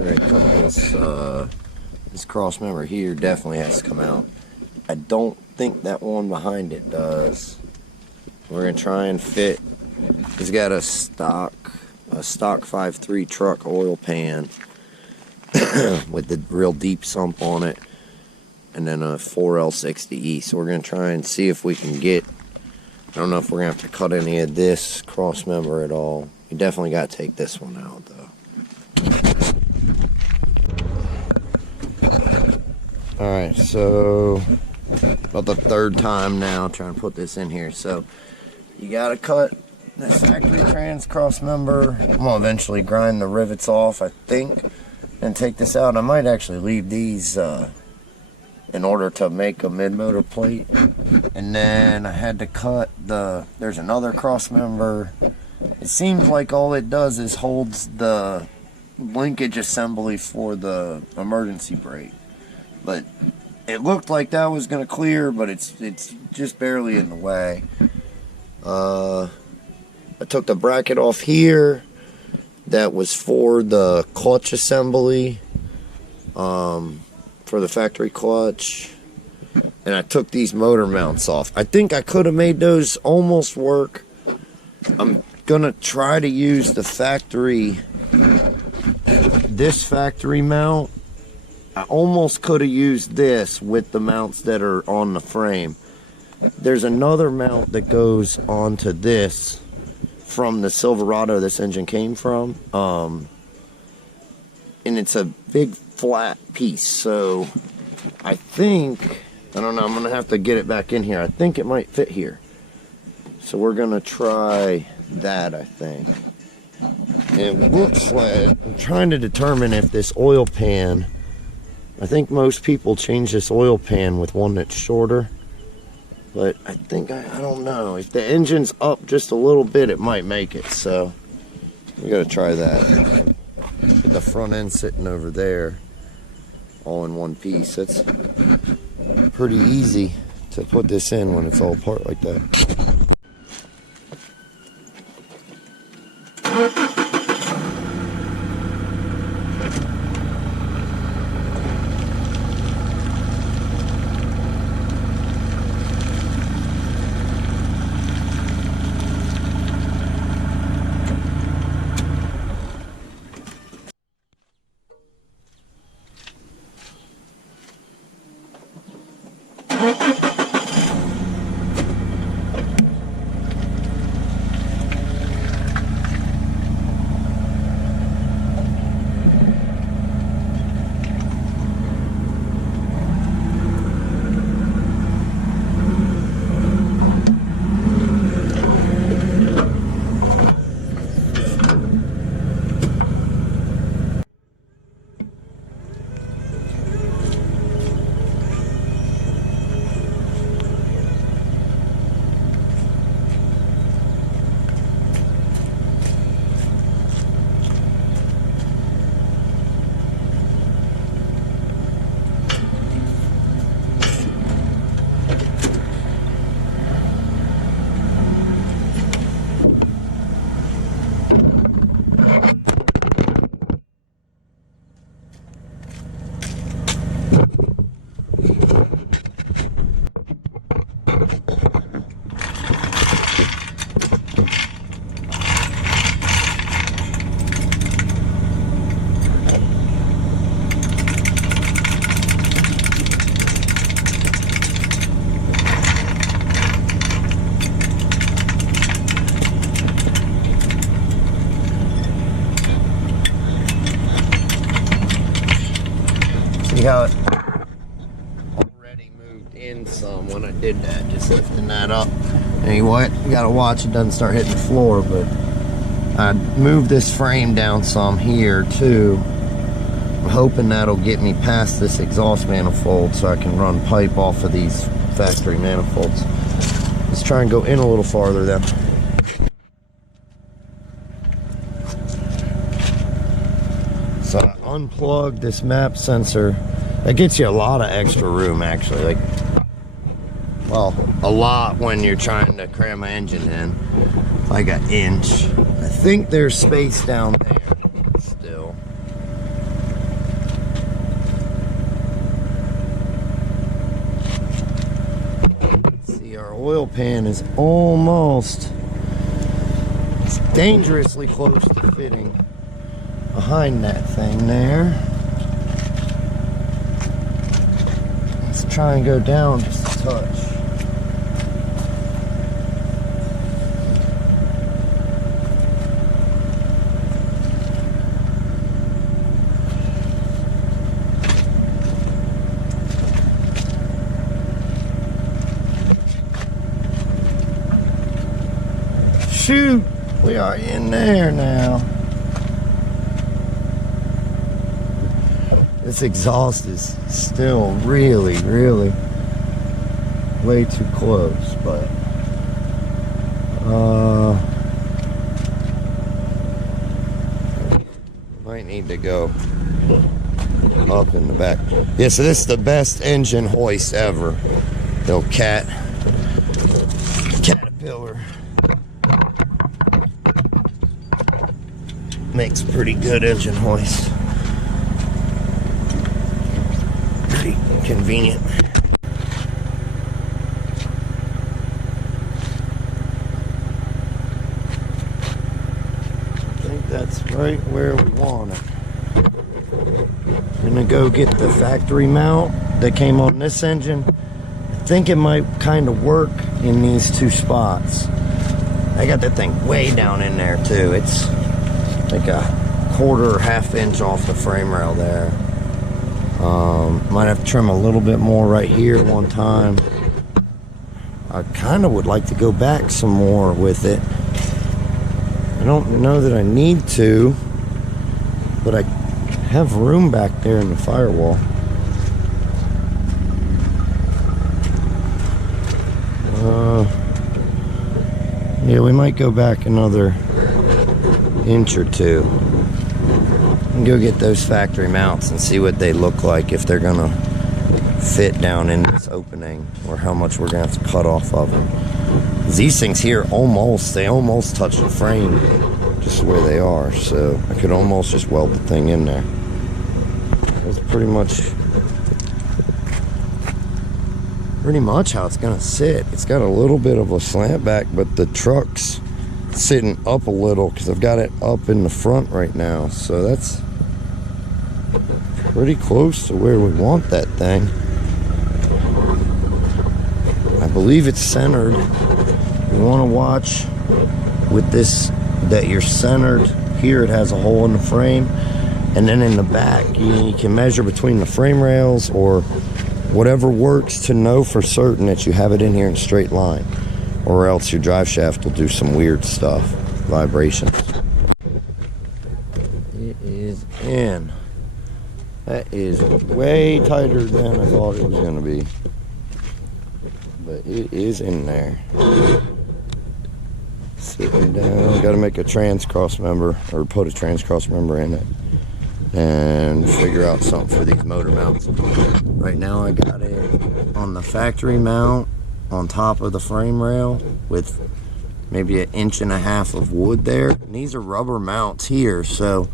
after I cut this cross member here, definitely has to come out. I don't think that one behind it does. We're gonna try and fit. It's got a stock 5.3 truck oil pan with the real deep sump on it, and then a 4L60E. So we're gonna try and see if we can get. I don't know if we're gonna have to cut any of this cross member at all. You definitely gotta take this one out though. Alright, so about the third time now trying to put this in here. So you gotta cut this factory trans cross member. I'm gonna eventually grind the rivets off, I think, and take this out. I might actually leave these in order to make a mid-motor plate. And then I had to cut there's another cross member. It seems like all it does is holds the linkage assembly for the emergency brake. But it looked like that was gonna clear, but it's just barely in the way. I took the bracket off here. That was for the clutch assembly, for the factory clutch. And I took these motor mounts off. I think I could have made those almost work. I'm gonna try to use this factory mount. I almost could have used this with the mounts that are on the frame. There's another mount that goes onto this from the Silverado this engine came from. And it's a big flat piece. So I think, I don't know, I'm gonna have to get it back in here. I think it might fit here. So we're gonna try that, I think. And it looks like, I'm trying to determine if this oil pan, I think most people change this oil pan with one that's shorter. But I think, I don't know. If the engine's up just a little bit, it might make it. So we gotta try that. With the front end sitting over there, all in one piece. That's pretty easy to put this in when it's all apart like that. See how it already moved in some when I did that, just lifting that up. Anyway, you gotta watch it doesn't start hitting the floor, but I moved this frame down some here too. I'm hoping that'll get me past this exhaust manifold so I can run pipe off of these factory manifolds. Let's try and go in a little farther then. So I unplugged this map sensor. That gets you a lot of extra room actually, like, well, a lot when you're trying to cram an engine in, like an inch. I think there's space down there still. oil pan is almost, it's dangerously close to fitting behind that thing there. Let's try and go down just a touch. Shoot, we are in there now. This exhaust is still really way too close, but might need to go up in the back. Yeah, so this is the best engine hoist ever. Little Caterpillar. Makes pretty good engine hoist. Pretty convenient. I think that's right where we want it. I'm gonna go get the factory mount that came on this engine. I think it might kind of work in these two spots. I got that thing way down in there too. It's like a quarter or half inch off the frame rail there. Might have to trim a little bit more right here one time. I kind of would like to go back some more with it. I don't know that I need to, but I have room back there in the firewall. Yeah, we might go back another inch or two and go get those factory mounts and see what they look like, if they're gonna fit down in this opening or how much we're gonna have to cut off of them. These things here they almost touch the frame just where they are, so I could almost just weld the thing in there. That's pretty much how it's gonna sit. It's got a little bit of a slant back, but the truck's sitting up a little because I've got it up in the front right now, so that's pretty close to where we want that thing. I believe it's centered. You want to watch with this that you're centered here. It has a hole in the frame, and then in the back you can measure between the frame rails or whatever works to know for certain that you have it in here in a straight line, or else your drive shaft will do some weird stuff, vibrations. It is in. That is way tighter than I thought it was going to be, but it is in there. Sitting down. Got to make a trans cross member, or put a trans cross member in it, and figure out something for these motor mounts. Right now I got it on the factory mount on top of the frame rail with maybe 1.5 inches of wood there. And these are rubber mounts here, so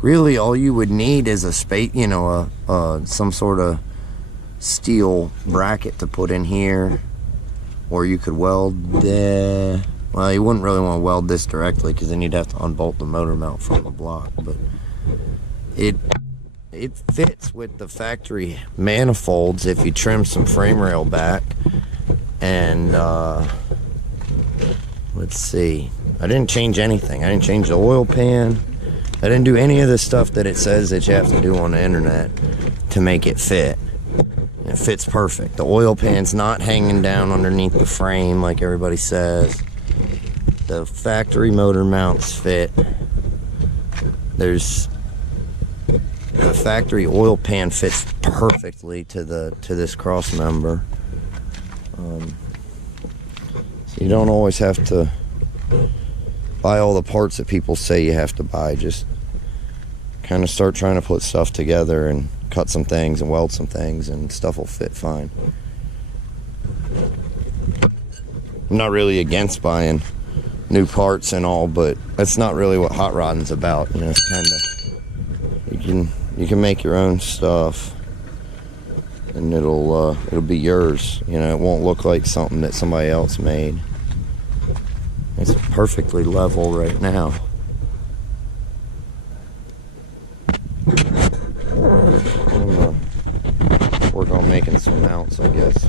really all you would need is a space, some sort of steel bracket to put in here, or you could weld well, you wouldn't really want to weld this directly because then you'd have to unbolt the motor mount from the block, but it fits with the factory manifolds if you trim some frame rail back. And let's see, I didn't change anything. I didn't change the oil pan. I didn't do any of the stuff that it says that you have to do on the internet to make it fit. And it fits perfect. The oil pan's not hanging down underneath the frame like everybody says. The factory motor mounts fit. The factory oil pan fits perfectly to this cross member. So you don't always have to buy all the parts that people say you have to buy. Just kind of start trying to put stuff together and cut some things and weld some things, and stuff will fit fine. I'm not really against buying new parts and all, but that's not really what hot rodding's about. It's kind of, you can make your own stuff and it'll be yours. You know, it won't look like something that somebody else made. It's perfectly level right now. I'm gonna work on making some mounts, I guess.